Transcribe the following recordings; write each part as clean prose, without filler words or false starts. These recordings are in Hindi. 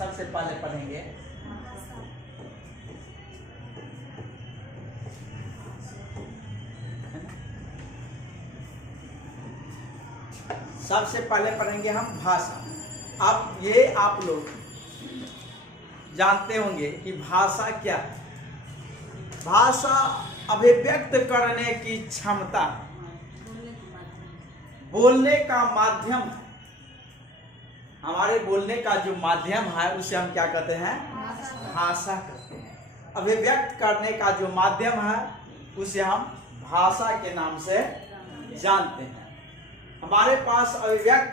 सबसे पहले पढ़ेंगे सबसे पहले पढ़ेंगे हम भाषा। अब ये आप लोग जानते होंगे कि भाषा क्या है। भाषा अभिव्यक्त करने की क्षमता, बोलने का माध्यम है। हमारे बोलने का जो माध्यम है उसे हम क्या कहते हैं? भाषा कहते हैं। अभिव्यक्त करने का जो माध्यम है उसे हम भाषा के नाम से जानते हैं। हमारे पास अभिव्यक्त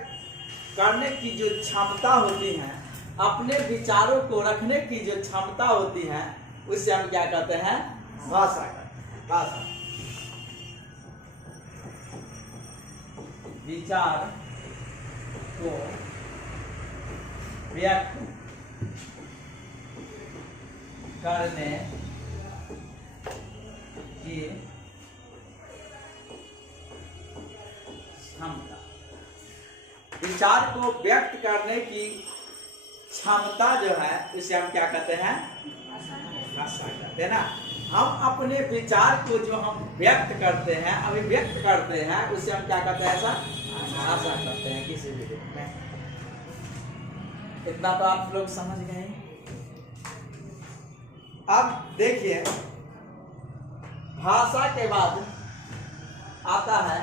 करने की जो क्षमता होती है, अपने विचारों को रखने की जो क्षमता होती है, उसे हम क्या कहते हैं? भाषा कहते हैं। भाषा विचार को व्यक्त करने की क्षमता, विचार को व्यक्त करने की क्षमता जो है उसे हम क्या कहते हैं? भाषा कहते हैं ना। हम अपने विचार को जो हम व्यक्त करते हैं, अभिव्यक्त करते हैं, उसे हम क्या कहते हैं? ऐसा भाषा कहते हैं किसी भी रूप में। इतना तो आप लोग समझ गए। अब देखिए, भाषा के बाद आता है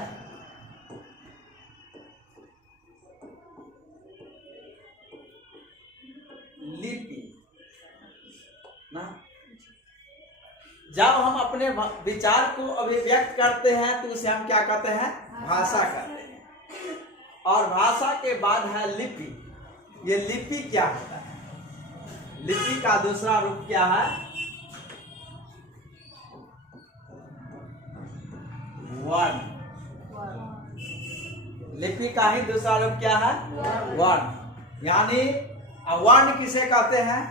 लिपि ना। जब हम अपने विचार को अभिव्यक्त करते हैं तो उसे हम क्या कहते हैं? भाषा कहते हैं। और भाषा के बाद है लिपि। ये लिपि क्या होता है? लिपि का दूसरा रूप क्या है? वर्ण। लिपि का ही दूसरा रूप क्या है? वर्ण। यानी वर्ण किसे कहते हैं?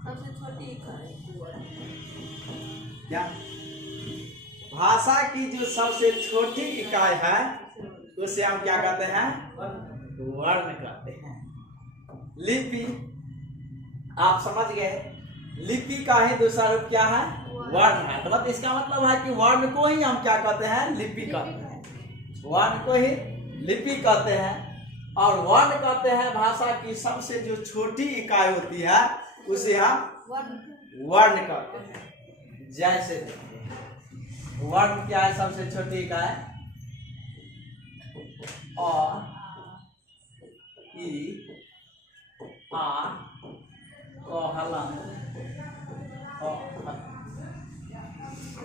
सबसे छोटी इकाई क्या? भाषा की जो सबसे छोटी इकाई है उसे हम क्या कहते हैं? वर्ण कहते हैं। लिपि आप समझ गए। लिपि का ही दूसरा रूप क्या है? वर्ण है। तो इसका मतलब है कि वर्ण को ही हम क्या कहते हैं? लिपि कहते हैं। वर्ण को ही लिपि कहते हैं। और वर्ण कहते हैं भाषा की सबसे जो छोटी इकाई होती है उसे हम वर्ण कहते हैं। जैसे देखिए, वर्ण क्या है? सबसे छोटी इकाई अ, ई, आ, क, हलन,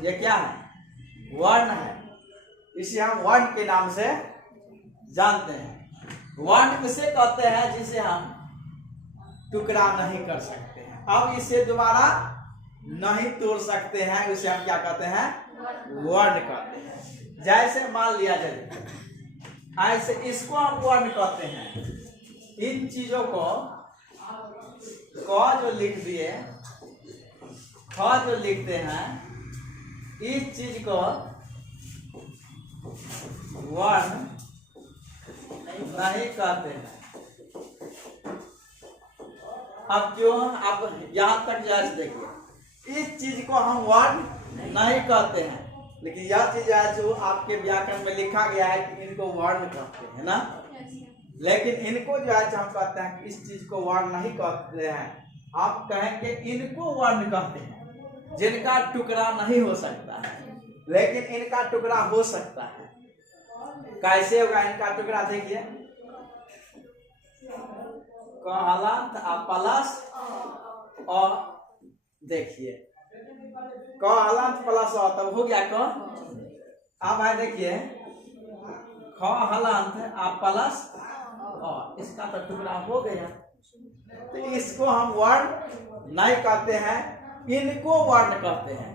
ये क्या है? वर्ण है। इसे हम वर्ण के नाम से जानते हैं। वर्ण किसे कहते हैं? जिसे हम टुकड़ा नहीं कर सकते हैं, अब इसे दोबारा नहीं तोड़ सकते हैं, उसे हम क्या कहते हैं? वर्ण कहते हैं। जैसे मान लिया जाए, ऐसे इसको हम वर्ण कहते हैं। इन चीजों को क जो लिख दिए, ख जो लिखते हैं, इस चीज को वर्ण नहीं कहते हैं। अब क्यों? आप यहां तक जैसे देखिए, इस चीज को हम वर्ण नहीं कहते हैं, लेकिन यह चीज है जो आपके व्याकरण में लिखा गया है कि इनको वर्ण कहते हैं ना। लेकिन इनको जो है हम कहते हैं कि इस चीज को वर्ण नहीं कहते हैं, आप कहेंगे इनको वर्ण कहते हैं, जिनका टुकड़ा नहीं हो सकता है। लेकिन इनका टुकड़ा हो सकता है। कैसे होगा इनका टुकड़ा? देखिए, कहलंत प्लस और देखिए कहलंत प्लस तब हो गया क। अब है देखिए, ख हलंत प्लस इसका तो टुकड़ा हो गया। तो इसको हम वर्ण नहीं कहते हैं, इनको वर्ण कहते हैं।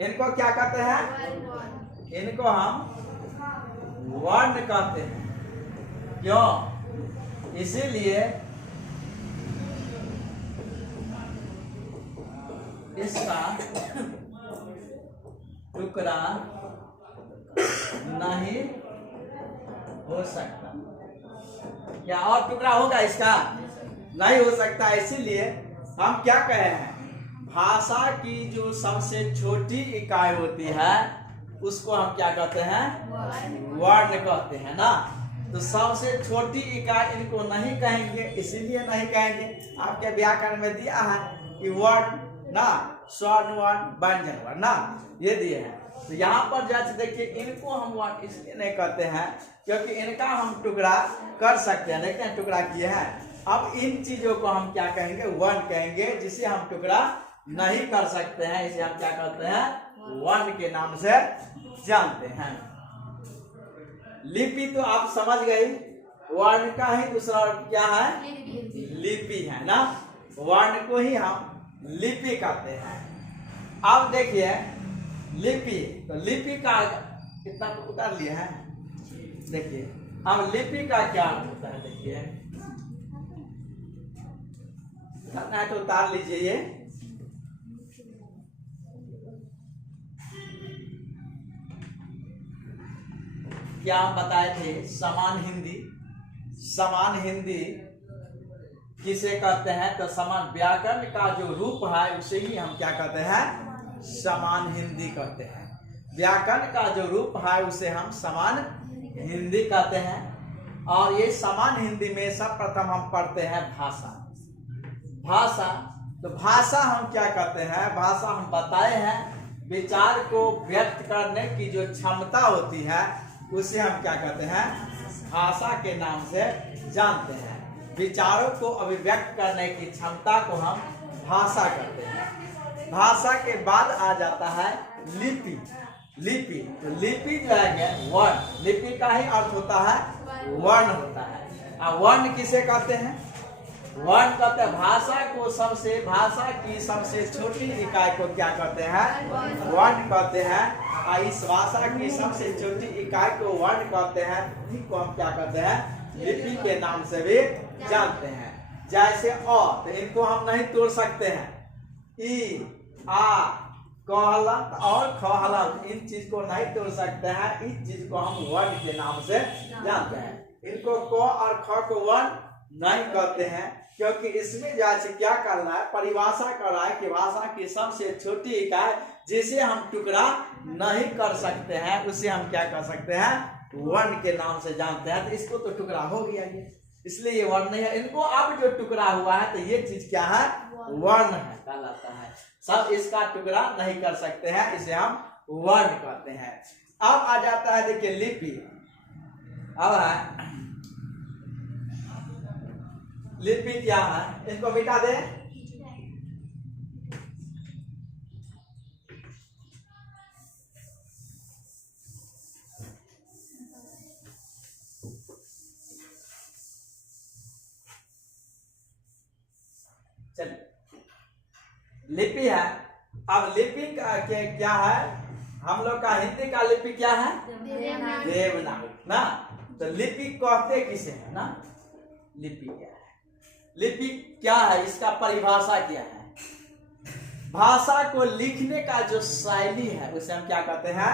इनको क्या कहते हैं? इनको हम वर्ण कहते हैं। क्यों? इसीलिए इसका टुकड़ा नहीं हो सकता। क्या और टुकड़ा होगा इसका? नहीं हो सकता। इसीलिए हम क्या कहे हैं, भाषा की जो सबसे छोटी इकाई होती है उसको हम क्या कहते हैं? वर्ण कहते हैं ना। तो सबसे छोटी इकाई इनको नहीं कहेंगे, इसीलिए नहीं कहेंगे। आपके व्याकरण में दिया है कि वर्ण ना, स्वर्ण वर्ण, व्यंजन वर्ण ना, ये दिए हैं। तो यहाँ पर जैसे देखिए, इनको हम वर्ण इसलिए नहीं कहते हैं क्योंकि इनका हम टुकड़ा कर सकते हैं। देखते हैं टुकड़ा किए हैं। अब इन चीजों को हम क्या कहेंगे? वर्ण कहेंगे। जिसे हम टुकड़ा नहीं कर सकते हैं इसे हम क्या कहते हैं? वर्ण के नाम से जानते हैं। लिपि तो आप समझ गई, वर्ण का ही दूसरा क्या है? लिपि है ना। वर्ण को ही हम लिपि कहते हैं। अब देखिए लिपि, तो लिपि का कितना उतार लिया है? देखिए अब लिपि का क्या अर्थ होता है? देखिए करना है तो उतार लीजिए। ये क्या हम बताए थे? समान हिंदी। समान हिंदी किसे कहते हैं? तो समान व्याकरण का जो रूप है उसे ही हम क्या कहते हैं? समान हिंदी कहते हैं। व्याकरण का जो रूप है उसे हम समान हिंदी कहते हैं। और ये समान हिंदी में सब प्रथम हम पढ़ते हैं भाषा। भाषा, तो भाषा हम क्या कहते हैं? भाषा हम बताए हैं, विचार को व्यक्त करने की जो क्षमता होती है उसे हम क्या कहते हैं? भाषा के नाम से जानते हैं। विचारों को अभिव्यक्त करने की क्षमता को हम भाषा कहते हैं। भाषा के बाद आ जाता है लिपि। लिपि, तो लिपि जो है वर्ण। लिपि का ही अर्थ होता है वर्ण होता है। अब वर्ण किसे कहते हैं? वर्ण कहते हैं भाषा की सबसे छोटी इकाई को क्या कहते हैं? वर्ण कहते हैं। और इस भाषा की सबसे छोटी इकाई को वर्ण कहते हैं। इनको हम क्या कहते हैं? लिपि के नाम से भी जानते हैं। जैसे अ, तो इनको हम नहीं तोड़ सकते हैं। ई, आ, क हलंत और ख हलंत, इन चीज को नहीं तोड़ सकते हैं। इस चीज को हम वर्ण के नाम से जानते हैं। इनको क और ख को वर्ण नहीं कहते हैं क्योंकि इसमें जैसे क्या करना है? परिभाषा कर रहा है कि भाषा की सबसे छोटी इकाई जिसे हम टुकड़ा नहीं कर सकते हैं उसे हम क्या कर सकते हैं? वर्ण के नाम से जानते हैं। तो इसको तो टुकड़ा हो गया ये, इसलिए ये वर्ण नहीं है। इनको अब जो टुकड़ा हुआ है तो ये चीज क्या है? वर्ण है, कहलाता है। सब इसका टुकड़ा नहीं कर सकते हैं, इसे हम वर्ण कहते हैं। अब आ जाता है देखिए लिपि। अब है लिपि क्या है? इसको मिटा दे। चलिए लिपि है। अब लिपि का क्या है? हम लोग का हिंदी का लिपि क्या है? देवनागरी ना। तो लिपि कहते किसे है ना? लिपि क्या है? लिपि क्या है? इसका परिभाषा क्या है? भाषा को लिखने का जो शैली है उसे हम क्या कहते हैं?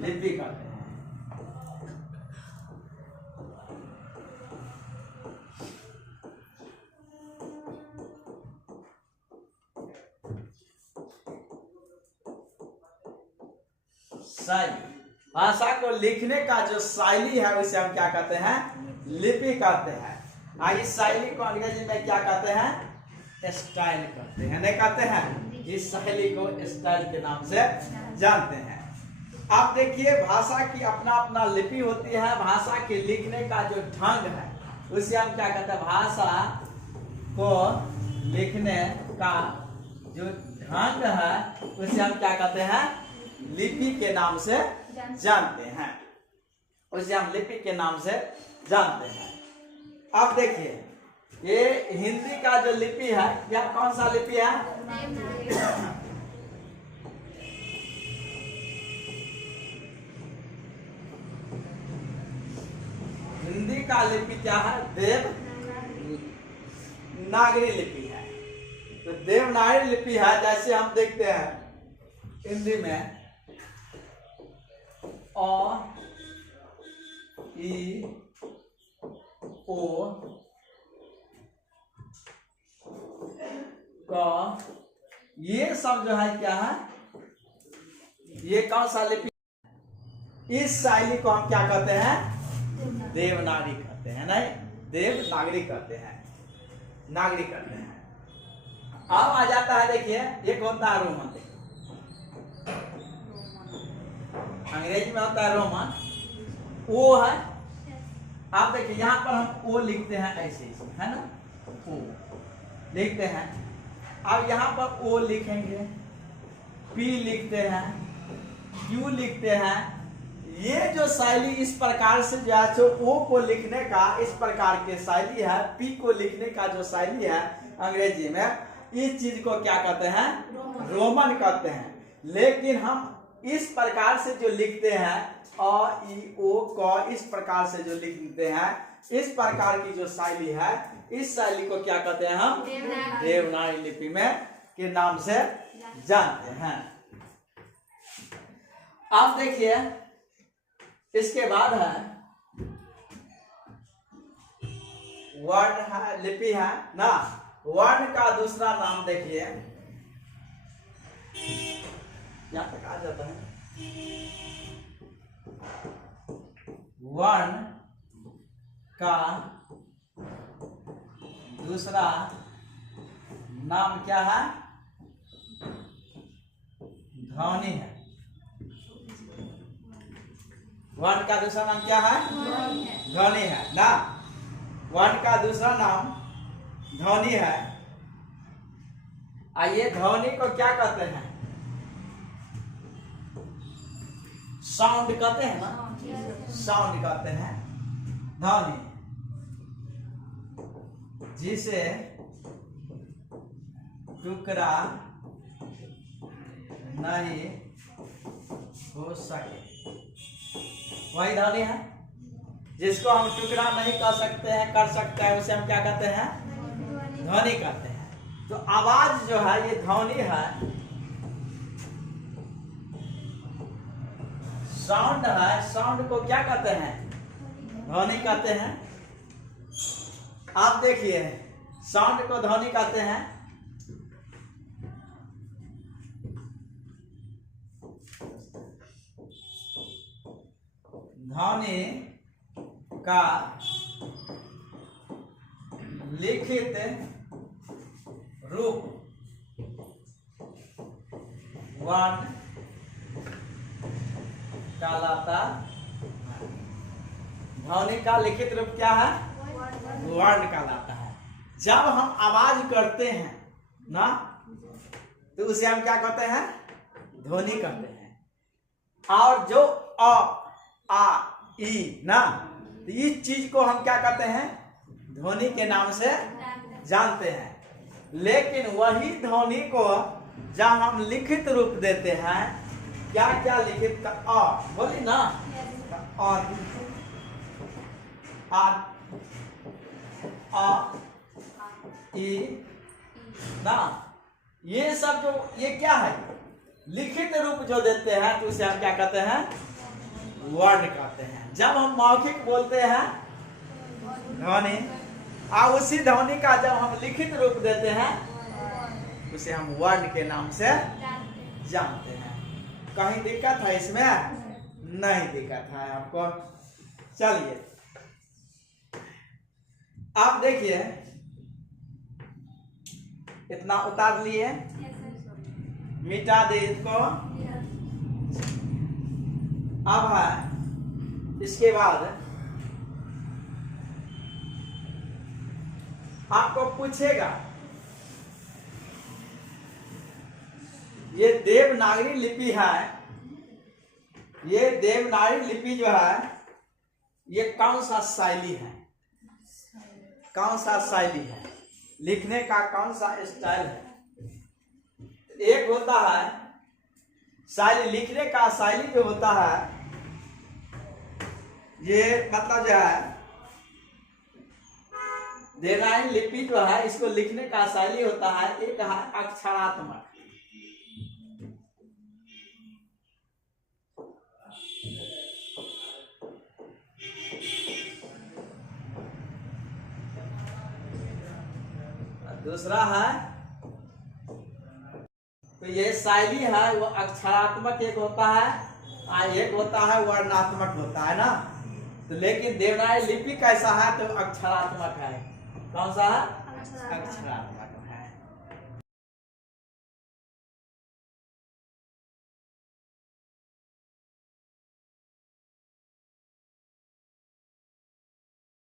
लिपि कहते हैं। शैली, भाषा को लिखने का जो शैली है उसे हम क्या कहते हैं? लिपि कहते हैं। इस शैली को अंग्रेजी में क्या कहते हैं? स्टाइल कहते हैं। नहीं कहते हैं? इस शैली को स्टाइल के नाम से जानते हैं। आप देखिए भाषा की अपना अपना लिपि होती है। भाषा के लिखने का जो ढंग है उसे हम क्या कहते हैं? भाषा को लिखने का जो ढंग है उसे हम क्या कहते हैं? लिपि के नाम से जानते हैं। उसे हम लिपि के नाम से जानते हैं। अब देखिए ये हिंदी का जो लिपि है, क्या कौन सा लिपि है? हिंदी का लिपि क्या है? देवनागरी लिपि है। तो देवनागरी लिपि है, जैसे हम देखते हैं हिंदी में अ, ई, ओ, क, ये सब जो है क्या है, ये कौन सा लिपि? इस शैली को हम क्या कहते हैं? देवनागरी कहते हैं। नहीं, देवनागरी कहते हैं, नागरी कहते हैं। अब आ जाता है, देखिए एक होता है रोमन। अंग्रेजी में होता है रोमन, ओ है। आप देखिए यहाँ पर हम ओ लिखते हैं ऐसे है ना, ओ लिखते हैं। अब यहाँ पर ओ लिखेंगे, पी लिखते हैं, क्यू लिखते हैं। ये जो शैली इस प्रकार से जो है, ओ को लिखने का इस प्रकार के शैली है, पी को लिखने का जो शैली है अंग्रेजी में, इस चीज को क्या कहते हैं? रोमन कहते हैं। लेकिन हम इस प्रकार से जो लिखते हैं, अ, ई, ओ, क, इस प्रकार से जो लिखते हैं, इस प्रकार की जो शैली है, इस शैली को क्या कहते हैं? हम देवनागरी लिपि में के नाम से जानते हैं। आप देखिए इसके बाद है वर्ण है, लिपि है ना। वर्ण का दूसरा नाम देखिए, यहां तक आ जाता है। वर्ण का दूसरा नाम क्या है? ध्वनि है। वर्ण का दूसरा नाम क्या है? ध्वनि है ना। वर्ण का दूसरा नाम ध्वनि है। आइए, ध्वनि को क्या कहते हैं? साउंड कहते हैं ना, साउंड कहते हैं ध्वनि, जिसे टुकड़ा नहीं हो सके, वही ध्वनि है। जिसको हम टुकड़ा नहीं कर सकते हैं, कर सकते हैं, उसे हम क्या कहते हैं? ध्वनि कहते हैं। तो आवाज जो है ये ध्वनि है, साउंड है। साउंड को क्या कहते हैं? ध्वनि कहते हैं। आप देखिए, साउंड को ध्वनि कहते हैं। ध्वनि का लिखित रूप वर्ण कहलाता है। ध्वनि का लिखित रूप क्या है? वर्ण कहलाता है। जब हम आवाज करते हैं ना, तो उसे हम क्या कहते हैं? ध्वनि कहते हैं। और जो अ, आ, ई ना, तो इस चीज को हम क्या कहते हैं? ध्वनि के नाम से जानते हैं। लेकिन वही ध्वनि को जब हम लिखित रूप देते हैं, क्या क्या लिखित का? अ बोली ना, और आ, ई ना, ये सब जो ये क्या है? लिखित रूप जो देते हैं, तो उसे हम क्या कहते हैं? वर्ण कहते हैं। जब हम मौखिक बोलते हैं ध्वनि, और उसी ध्वनि का जब हम लिखित रूप देते हैं, उसे हम वर्ण के नाम से जानते हैं। कहीं दिक्कत है इसमें? नहीं दिक्कत है आपको। चलिए आप देखिए, इतना उतार लिए, मिटा दे इसको। अब है इसके बाद आपको पूछेगा, ये देवनागरी लिपि है, ये देवनागरी लिपि जो है, ये कौन सा शैली है? कौन सा शैली है? लिखने का कौन सा स्टाइल है? एक होता है शैली, लिखने का शैली जो होता है, ये मतलब जो है देवनागरी लिपि जो है इसको लिखने का शैली होता है, एक है अक्षरात्मक। दूसरा है, तो ये शैली है वो अक्षरात्मक एक होता है, एक होता है वर्णात्मक होता है ना। तो लेकिन देवनागरी लिपि कैसा है, तो अक्षरात्मक है। कौन सा है? अक्षरात्मक है।